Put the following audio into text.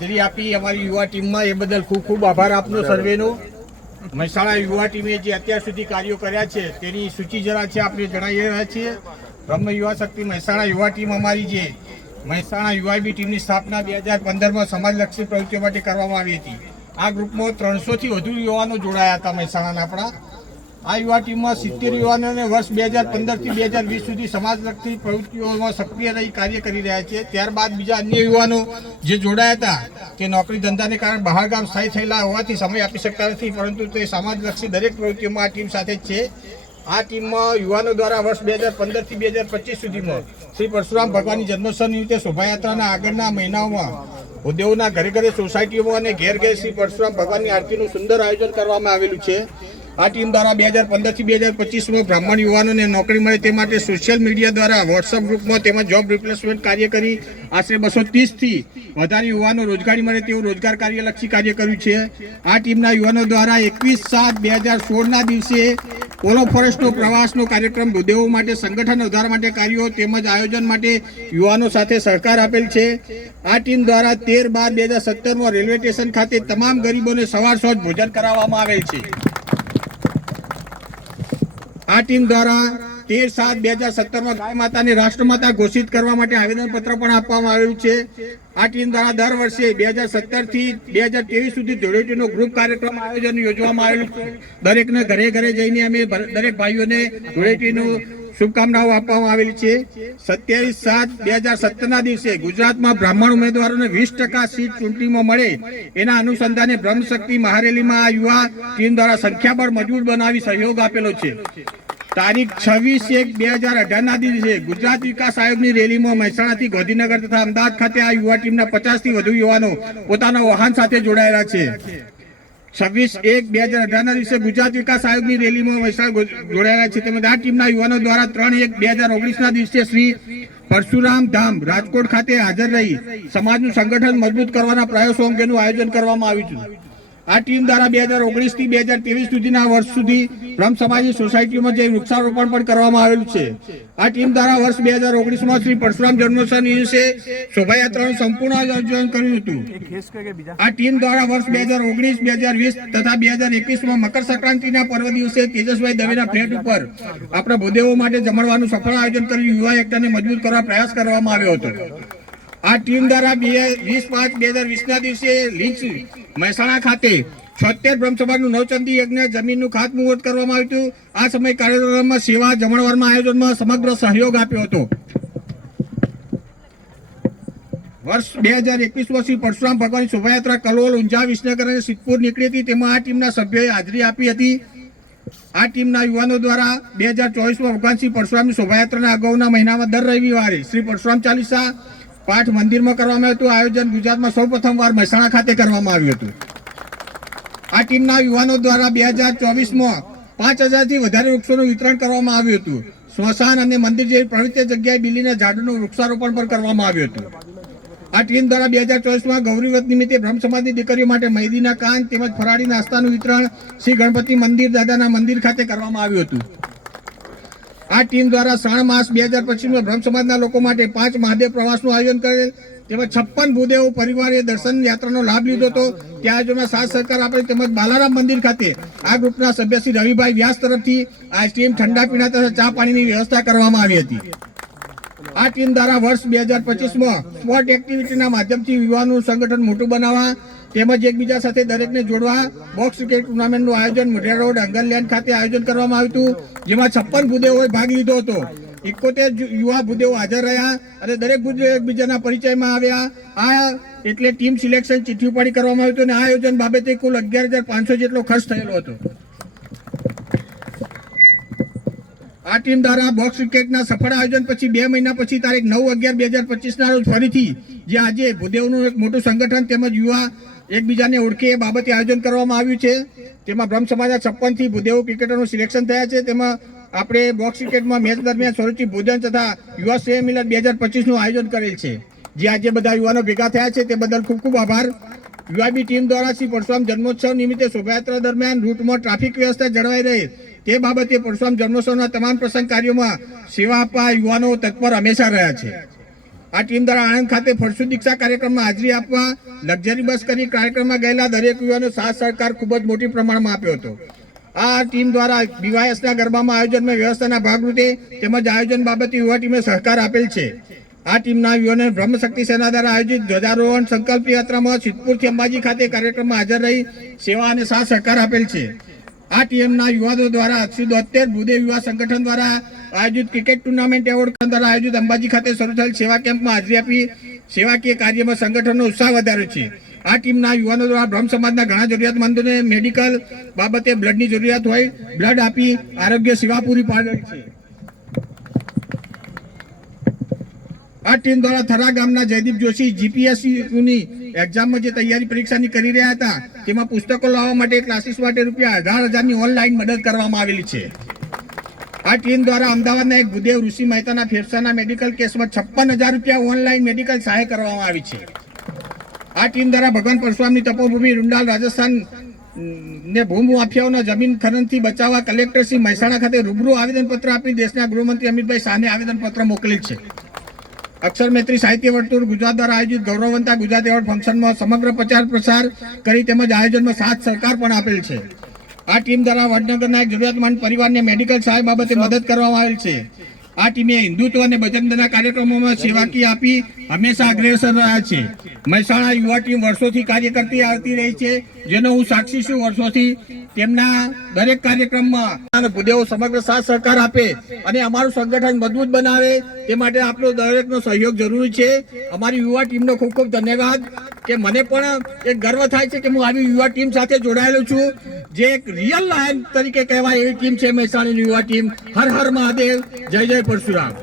હાજરી આપી અમારી યુવા ટીમમાં એ બદલ ખૂબ ખૂબ આભાર આપનો સર્વેનો। મહેસાણા યુવા ટીમે જે અત્યાર સુધી કાર્યો કર્યા છે તેની સૂચિ જરા છે આપણે જણાવી રહ્યા છીએ। બ્રહ્મ યુવા શક્તિ મહેસાણા યુવા ટીમ અમારી જે મહેસાણા યુઆઈબી ટીમની સ્થાપના 2015માં સમાજલક્ષી પ્રવૃત્તિઓ માટે કરવામાં આવી હતી। આ ગ્રુપમાં 300થી વધુ યુવાનો જોડાયા હતા મહેસાણાના આપણા। આ યુવા ટીમમાં 70 યુવાનોને વર્ષ 2015થી 2020 સુધી સમાજલક્ષી પ્રવૃત્તિઓમાં સક્રિય રહી કાર્ય કરી રહ્યા છે। ત્યારબાદ બીજા અન્ય યુવાનો જે જોડાયા હતા કે નોકરી ધંધાને કારણે બહાર ગામ સ્થાયી થયેલા હોવાથી સમય આપી શકતા નથી, પરંતુ તે સમાજલક્ષી દરેક પ્રવૃત્તિઓમાં આ ટીમ સાથે જ છે। આ ટીમમાં યુવાનો દ્વારા વર્ષ 2015થી 2025 સુધીમાં શ્રી પરશુરામ ભગવાનની જન્મોત્સવ નિમિત્તે શોભાયાત્રાના આગળના મહિનાઓમાં ઉદ્યોગોના ઘરે ઘરે સોસાયટીઓમાં અને ઘેર ઘેર શ્રી પરશુરામ ભગવાનની આરતીનું સુંદર આયોજન કરવામાં આવેલું છે। આ ટીમ દ્વારા 2015થી 2025માં બ્રાહ્મણ યુવાનોને નોકરી મળે તે માટે સોશિયલ મીડિયા દ્વારા વોટ્સઅપ ગ્રુપમાં તેમજ જોબ રિપ્લેસમેન્ટ કાર્ય કરી આશરે 230થી વધારે યુવાનો રોજગારી મળે તેવું રોજગાર કાર્યલક્ષી કાર્ય કર્યું છે। આ ટીમના યુવાનો દ્વારા 21/7/2016ના દિવસે પોલો ફોરેસ્ટનો પ્રવાસનો કાર્યક્રમ ભૂદેવો માટે સંગઠન વધારવા માટે કાર્યો તેમજ આયોજન માટે યુવાનો સાથે સહકાર આપેલ છે। આ ટીમ દ્વારા 13/12/2017માં રેલવે સ્ટેશન ખાતે તમામ ગરીબોને સવાર સાંજ ભોજન કરાવવામાં આવેલ છે। આ ટીમ દ્વારા 13/7/2017માં ગાય માતાને રાષ્ટ્રમાતા ઘોષિત કરવા માટે આવેદનપત્ર પણ આપવામાં આવેલું છે। આ ટીમ દ્વારા દર વર્ષે 2017થી 2023 સુધી ધૂળેટીનો ગ્રુપ કાર્યક્રમ આયોજન યોજવામાં આવેલું છે। દરેકને ઘરે ઘરે જઈને અમે દરેક ભાઈઓને ધૂળેટીનું શુભકામનાઓ આપવામાં આવેલી છે। 27/7/2017ના દિવસે ગુજરાતમાં બ્રાહ્મણ ઉમેદવારોને 20% સીટ ચૂંટણીમાં મળે એના અનુસંધાને બ્રહ્મશક્તિ મહારેલીમાં આ યુવા ટીમ દ્વારા સંખ્યાબળ મજબૂત બનાવી સહયોગ આપેલો છે। તારીખ 26/1/2018ના દિવસે ગુજરાત વિકાસ આયોગની રેલીમાં મહેસાણાથી ગાંધીનગર તથા અમદાવાદ ખાતે આ યુવા ટીમના 50થી વધુ યુવાનો પોતાના વાહન સાથે જોડાયેલા છે। 26/1/2018ના દિવસે ગુજરાત વિકાસ આયોગની રેલીમાં મહેસાણા જોડાયેલા છે। તેમજ આ ટીમના યુવાનો દ્વારા 3/1/2019ના દિવસે શ્રી પરશુરામ ધામ રાજકોટ ખાતે હાજર રહી સમાજનું સંગઠન મજબૂત કરવાના પ્રયાસો અંગેનું આયોજન કરવામાં આવ્યું છે। આ ટીમ દ્વારા 2019થી 2023 સુધીના વર્ષ સુધી બ્રહ્મ સમાજની સોસાયટીઓમાં જઈ વૃક્ષારોપણ પણ કરવામાં આવેલું છે। આ ટીમ દ્વારા વર્ષ 2019માં શ્રી પરશુરામ જન્મોત્સવ દિવસે શોભાયાત્રાનું સંપૂર્ણ આયોજન કર્યું હતું। આ ટીમ દ્વારા વર્ષ 2019, 2020 તથા 2021માં મકર સંક્રાંતિના પર્વ દિવસે તેજસભાઈ દવેના ફ્લેટ ઉપર આપણા ભૂદેવો માટે જમણવાનું સફળ આયોજન કરી યુવા એકતાને મજબૂત કરવા પ્રયાસ કરવામાં આવ્યો હતો। આ ટીમ દ્વારા 20/5/2020ના દિવસે લીંચ મહેસાણા ખાતે 76 બ્રહ્મ સમાજનું નવચંદી યજ્ઞ જમીનનું ખાતમુહૂર્ત કરવામાં આવ્યું હતું। આ સમય કાર્યક્રમમાં સેવા જમણવારમાં આયોજનમાં સમગ્ર સહયોગ આપ્યો હતો। વર્ષ 2021માં શ્રી પરશુરામ ભગવાનની શોભાયાત્રા કલોલ, ઊંઝા, વિસનગર અને સિદ્ધપુર નીકળી હતી, તેમાં આ ટીમના સભ્યોએ હાજરી આપી હતી। આ ટીમના યુવાનો દ્વારા 2024માં ભગવાન શ્રી પરશુરામની શોભાયાત્રાના અગાઉના મહિનામાં દર રવિવારે શ્રી પરશુરામ ચાલીસા પાઠ મંદિરમાં કરવામાં આવ્યું હતું। આયોજન ગુજરાતમાં સૌ પ્રથમવાર મહેસાણા ખાતે કરવામાં આવ્યું હતું। આ ટીમના યુવાનો દ્વારા 2024માં 5000થી વધારે વૃક્ષોનું વિતરણ કરવામાં આવ્યું હતું। સ્મશાન અને મંદિર જેવી પવિત્ર જગ્યાએ બિલીના ઝાડનું વૃક્ષારોપણ પણ કરવામાં આવ્યું હતું। આ ટીમ દ્વારા 2024માં ગૌરીવ્રત નિમિત્તે બ્રહ્મ સમાજની દીકરીઓ માટે મહેંદીના કાન તેમજ ફરાળી નાસ્તાનું વિતરણ શ્રી ગણપતિ મંદિર દાદાના મંદિર ખાતે કરવામાં આવ્યું હતું। આ ટીમ દ્વારા 3 માર્ચ 2025માં બ્રહ્મ સમાજના લોકો માટે 5 મહાદેવ પ્રવાસનું આયોજન કરેલ, તેમજ 56 ભૂદેવો પરિવારે દર્શન યાત્રાનો લાભ લીધો હતો। ત્યાં આયોજનમાં સાથ સહકાર આપે તેમજ બાલારામ મંદિર ખાતે આ ગ્રુપના સભ્ય શ્રી રવિભાઈ વ્યાસ તરફથી આઈસ્ક્રીમ, ઠંડા પીણા તથા ચા પાણીની વ્યવસ્થા કરવામાં આવી હતી। આ ટીમ દ્વારા વર્ષ 2025માં સ્પોર્ટ એક્ટિવિટીના માધ્યમથી યુવાનોનું સંગઠન મોટું બનાવવા તેમજ એકબીજા સાથે દરેકને જોડવા બોક્સ ક્રિકેટ ટુર્નામેન્ટનું આયોજન મુઢિયા રોડ અંગરલેન્ડ ખાતે આયોજન કરવામાં આવ્યું હતું, જેમાં 56 ભૂદેવોએ ભાગ લીધો હતો। 71 યુવા ભૂદેવો હાજર રહ્યા અને દરેક ભૂદેવો એકબીજાના પરિચયમાં આવ્યા। આ એટલે ટીમ સિલેક્શન ચિઠ્ઠી ઉપાડી કરવામાં આવ્યું હતું અને આ આયોજન બાબતે કુલ 11,500 જેટલો ખર્ચ થયેલો હતો। આ ટીમ દ્વારા બોક્સ ક્રિકેટના સફળ આયોજન પછી 2 મહિના પછી તારીખ 9/11/2025ના રોજ ફરીથી જે આજે ભૂદેવનું એક મોટું સંગઠન તેમજ યુવા એકબીજાને ઓળખે એ બાબતે આયોજન કરવામાં આવ્યું છે। તેમાં બ્રહ્મ સમાજના 56થી ભૂદેવો ક્રિકેટરનું સિલેક્શન થયા છે। તેમાં આપણે બોક્સ ક્રિકેટમાં મેચ દરમિયાન સ્વરૂચિ ભોજન તથા યુવા સ્નેહ મિલન 2025નું આયોજન કરેલ છે, જે આજે બધા યુવાનો ભેગા થયા છે તે બદલ ખૂબ ખૂબ આભાર। યુઆઈબી ટીમ દ્વારા શ્રી પરશુરામ જન્મોત્સવ નિમિત્તે શોભાયાત્રા દરમિયાન રૂટમાં ટ્રાફિક વ્યવસ્થા જળવાઈ રહે તે બાબતે પરશુરામ જન્મોત્સવના તમામ પ્રસંગ કાર્યોમાં સેવા આપવા યુવાનો તત્પર હંમેશા રહ્યા છે। આ ટીમ દ્વારા આણંદ ખાતે ફરસુ દીક્ષા કાર્યક્રમમાં હાજરી આપવા લક્ઝરી બસ કરી કાર્યક્રમમાં ગયેલા દરેક યુવાનો સાથ સહકાર ખૂબ જ મોટી પ્રમાણમાં આપ્યો હતો. આ ટીમ દ્વારા બીવાયએસના ગરબામાં આયોજનમાં વ્યવસ્થાના ભાગરૂપે તેમજ આયોજન બાબતે યુવા ટીમે સહકાર આપેલ છે. આ ટીમના યુવાનોને બ્રહ્મશક્તિ સેના દ્વારા આયોજિત ધ્વજારોહણ સંકલ્પ યાત્રામાં સિદ્ધપુરથી અંબાજી ખાતે કાર્યક્રમમાં હાજર રહી સેવા અને સાથ સહકાર આપેલ છે. આ ટીમના યુવાનો દ્વારા 73 ભૂદેવ યુવા સંગઠન દ્વારા આયોજિત ક્રિકેટ ટુર્નામેન્ટ એવોર્ડ દ્વારા આયોજિત અંબાજી ખાતે શરૂ થયેલ સેવા કેમ્પમાં હાજરી આપી સેવાકીય કાર્યમાં સંગઠનનો ઉત્સાહ વધાર્યો છે. આ ટીમના યુવાનો દ્વારા બ્રહ્મ સમાજના ઘણા જરૂરિયાતમંદોને મેડિકલ બાબતે બ્લડની જરૂરિયાત હોય બ્લડ આપી આરોગ્ય સેવા પૂરી પાડેલ છે. આ ટીમ દ્વારા થરા ગામના જયદીપ જોશી જીપીએસસીની એક્ઝામમાં જે તૈયારી પરીક્ષાની કરી રહ્યા હતા તેમાં પુસ્તકો લાવવા માટે ક્લાસીસ માટે ₹18,000ની ઓનલાઈન મદદ કરવામાં આવેલી છે. આ ટીમ દ્વારા અમદાવાદના એક ભૂદેવ ઋષિ મહેતાના ફેફસાના મેડિકલ કેસમાં ₹56,000 ઓનલાઈન મેડિકલ સહાય કરવામાં આવી છે. આ ટીમ દ્વારા ભગવાન પરશુરામની તપોભૂમિ રૂંડાલ રાજસ્થાન ને ભૂમાફિયાઓના જમીન ખનનથી બચાવવા કલેક્ટર શ્રી મહેસાણા ખાતે રૂબરૂ આવેદનપત્ર આપી દેશના ગૃહમંત્રી અમિતભાઈ શાહને આવેદનપત્ર મોકલેલ છે. અક્ષર મૈત્રી સાહિત્ય વર્તુળ ગુજરાત દ્વારા આયોજિત ગૌરવવંતા ગુજરાત એવોર્ડ ફંક્શનમાં સમગ્ર પ્રચાર પ્રસાર કરી તેમજ આયોજનમાં સાથ સહકાર પણ આપેલ છે. આ ટીમ દ્વારા વડનગરના એક જરૂરિયાતમંદ પરિવારને મેડિકલ સહાય બાબતે મદદ કરવામાં આવેલ છે. આ ટીમે હિન્દુત્વ અને બજરંગદળના કાર્યક્રમોમાં સેવાકીય આપી હંમેશા અગ્રેસર રહ્યા છે. મહેસાણા યુવા ટીમ વર્ષોથી કાર્ય કરતી આવતી રહી છે, જેનો હું સાક્ષી છું. વર્ષોથી તેમના દરેક કાર્યક્રમમાં ભૂદેવો સમગ્ર સાથ સહકાર આપે અને અમારું સંગઠન મજબૂત બનાવે તે માટે આપણો દરેકનો સહયોગ જરૂરી છે. અમારી યુવા ટીમનો ખૂબ ખૂબ ધન્યવાદ કે મને પણ એક ગર્વ થાય છે કે હું આવી યુવા ટીમ સાથે જોડાયેલો છું, જે એક રિયલ લાયન તરીકે કહેવાય એવી ટીમ છે મહેસાણાની યુવા ટીમ. હર હર મહાદેવ, જય જય પરશુરામ.